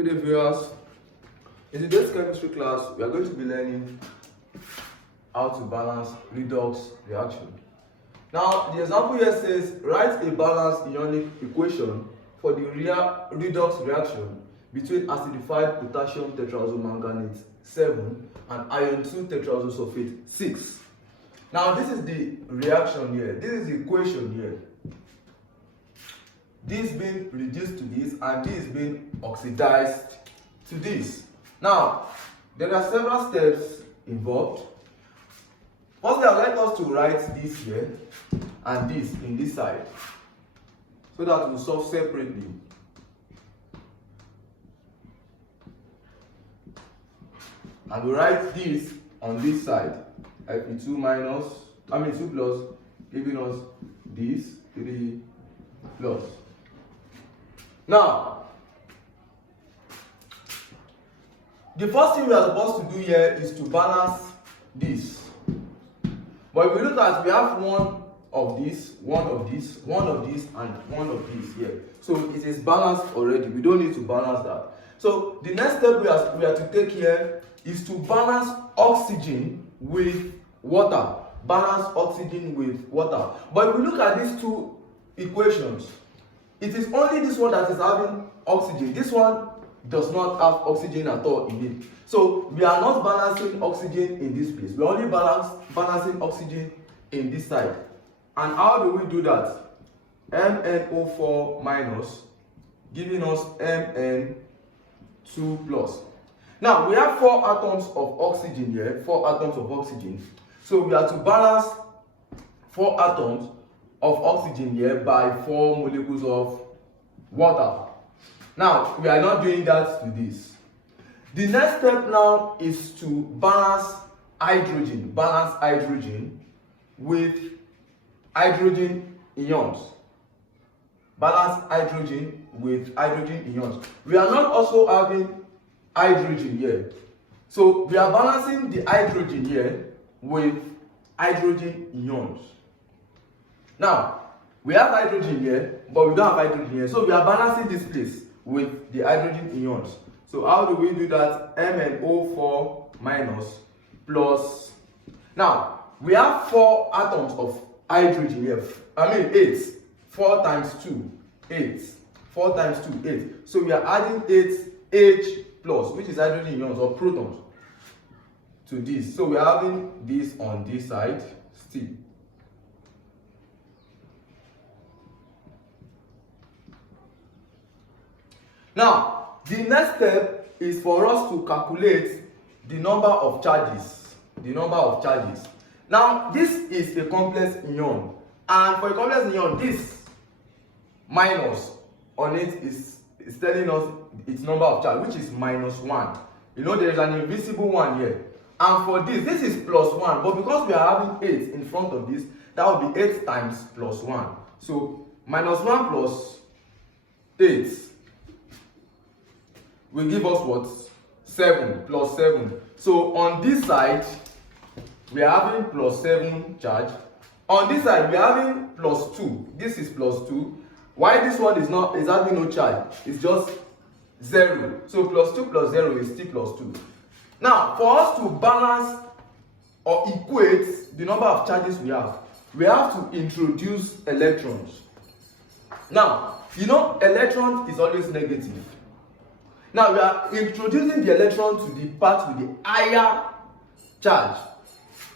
Good day, viewers. In today's chemistry class, we are going to be learning how to balance redox reaction. Now, the example here says, write a balanced ionic equation for the redox reaction between acidified potassium tetraoxomanganate 7 and iron 2 tetraoxosulfate 6. Now, this is the reaction here. This is the equation here. This being reduced to this and this being oxidized to this. Now, there are several steps involved. Firstly, I would like us to write this here and this in this side so that we will solve separately. And we write this on this side, Fe2 2 plus, giving us this 3 plus. Now, the first thing we are supposed to do here is to balance this. But if we look at, we have one of this, one of this, one of this, and one of this here. So it is balanced already. We don't need to balance that. So the next step we are to take here is to balance oxygen with water. Balance oxygen with water. But if we look at these two equations, it is only this one that is having oxygen. This one does not have oxygen at all in it. So we are not balancing oxygen in this place. We are only balancing oxygen in this side. And how do we do that? MnO4 minus giving us Mn2 plus. Now we have 4 atoms of oxygen here, 4 atoms of oxygen. So we are to balance 4 atoms of oxygen here by 4 molecules of water. Now we are not doing that to this. The next step now is to balance hydrogen with hydrogen ions. Balance hydrogen with hydrogen ions. We are not also having hydrogen here. So we are balancing the hydrogen here with hydrogen ions. Now, we have hydrogen here, but we don't have hydrogen here. So we are balancing this place with the hydrogen ions. So how do we do that? MnO4 minus plus. Now, we have 4 atoms of hydrogen here. 8. 4 times 2, 8. 4 times 2, 8. So we are adding 8 H plus, which is hydrogen ions or protons, to this. So we are having this on this side still. Now, the next step is for us to calculate the number of charges. The number of charges. Now, this is a complex ion. And for a complex ion, this minus on it is telling us its number of charge, which is -1. You know, there is an invisible one here. And for this is +1. But because we are having 8 in front of this, that will be 8 times +1. So, -1 plus 8 will give us what? 7 plus 7. So on this side, we are having +7 charge. On this side, we are having +2. This is +2. Why this one is having no charge? It's just 0. So +2 plus 0 is still +2. Now, for us to balance or equate the number of charges we have to introduce electrons. Now, you know, electrons is always negative. Now we are introducing the electron to the part with the higher charge,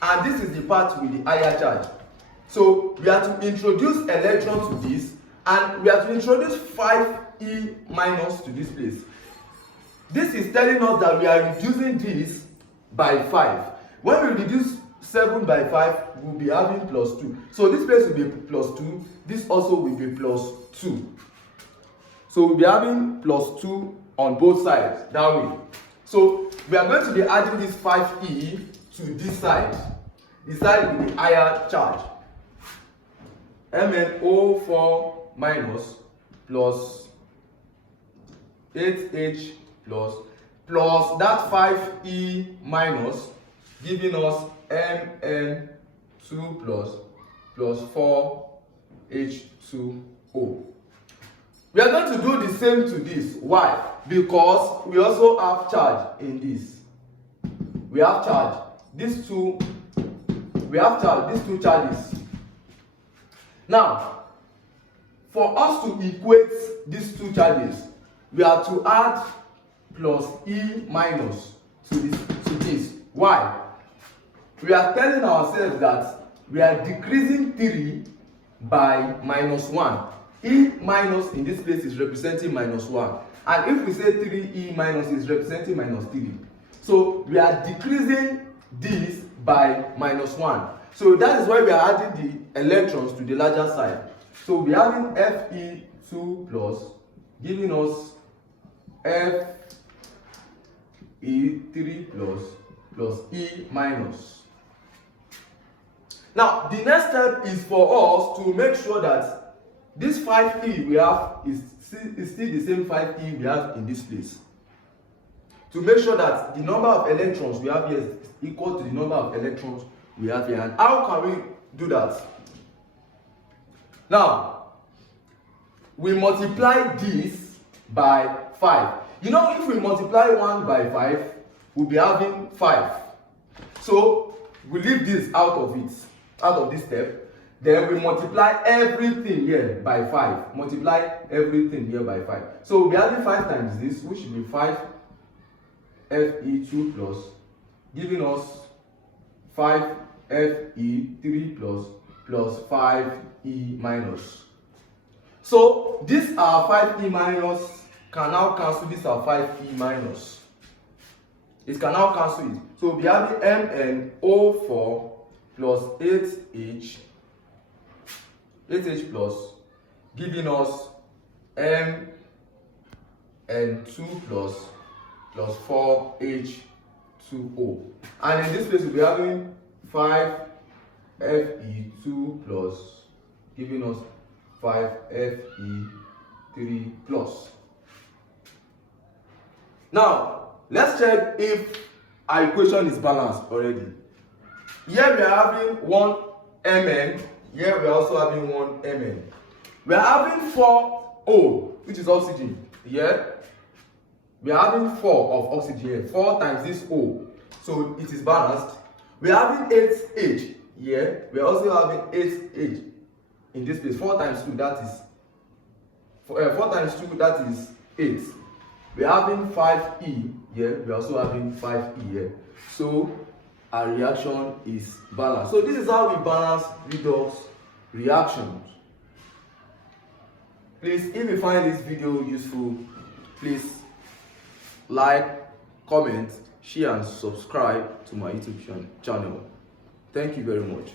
and this is the part with the higher charge. So we are to introduce electron to this, and we are to introduce 5e minus to this place. This is telling us that we are reducing this by 5. When we reduce 7 by 5, we will be having +2. So this place will be +2. This also will be +2. So we'll be having +2 on both sides, that way. So we are going to be adding this 5e to this side, the side with the higher charge. MnO4 minus plus 8H plus that 5e minus, giving us Mn2 plus 4H2O. We are going to do the same to this. Why? Because we also have charge in this. We have charge. These two charges. Now, for us to equate these two charges, we have to add plus E minus to this. Why? We are telling ourselves that we are decreasing 3 by minus 1. E minus in this place is representing minus 1. And if we say 3E minus is representing minus 3. So we are decreasing this by minus 1. So that is why we are adding the electrons to the larger side. So we are having Fe2 plus giving us Fe3 plus E minus. Now the next step is for us to make sure that this 5E we have is still the same 5E we have in this place. To make sure that the number of electrons we have here is equal to the number of electrons we have here. And how can we do that? Now, we multiply this by 5. You know, if we multiply 1 by 5, we'll be having 5. So, we leave this out of this step. Then we multiply everything here by 5. Multiply everything here by 5. So, we'll be having 5 times this, which should be 5 Fe2 plus, giving us 5 Fe3 plus 5E minus. So these are 5E minus can now cancel this are 5E minus. It can now cancel it. So we have the MnO4 plus 8H plus, giving us Mn2 plus 4H2O. And in this place we'll be having 5Fe2 plus, giving us 5Fe3 plus. Now let's check if our equation is balanced already. Here we are having 1 Mn, here we are also having 1 Mn. We are having 4O, which is oxygen. Here we are having 4 of oxygen here, 4 times this O, so it is balanced. We are having 8H here, we are also having 8H in this place. 4 times 2, that is 4 times 2, that is 8. We are having 5E here, we are also having 5E here. So our reaction is balanced. So this is how we balance redox reactions. Please, if you find this video useful, please like, comment, share and subscribe to my YouTube channel. Thank you very much.